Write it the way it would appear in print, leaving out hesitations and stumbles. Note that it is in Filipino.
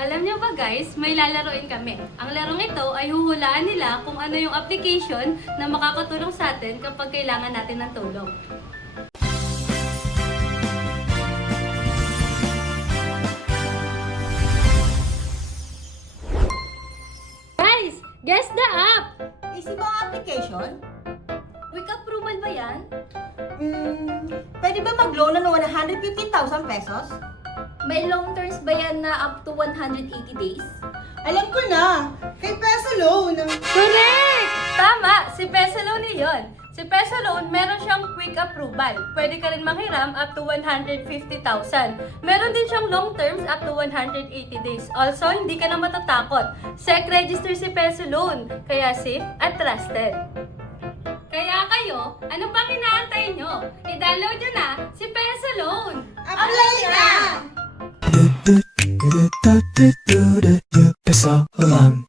Alam niyo ba guys, may lalaroin kami. Ang larong ito ay huhulaan nila kung ano yung application na makakatulong sa atin kapag kailangan natin ng tulong. Guys, guess the app! Easy ba ang application? Quick approval ba yan? Pwede ba mag-loan ng 150,000 pesos? May long terms ba yan na up to 180 days? Alam ko na! Kay Peso Loan! Correct! Tama! Si Peso Loan yun. Si Peso Loan, meron siyang quick approval. Pwede ka rin manghiram up to 150,000. Meron din siyang long terms up to 180 days. Also, hindi ka na matatakot. SEC register si Peso Loan, kaya safe at trusted. Kaya kayo, ano pang inaantay nyo? I-download nyo na si Peso Loan! Apply na! Peso Loan.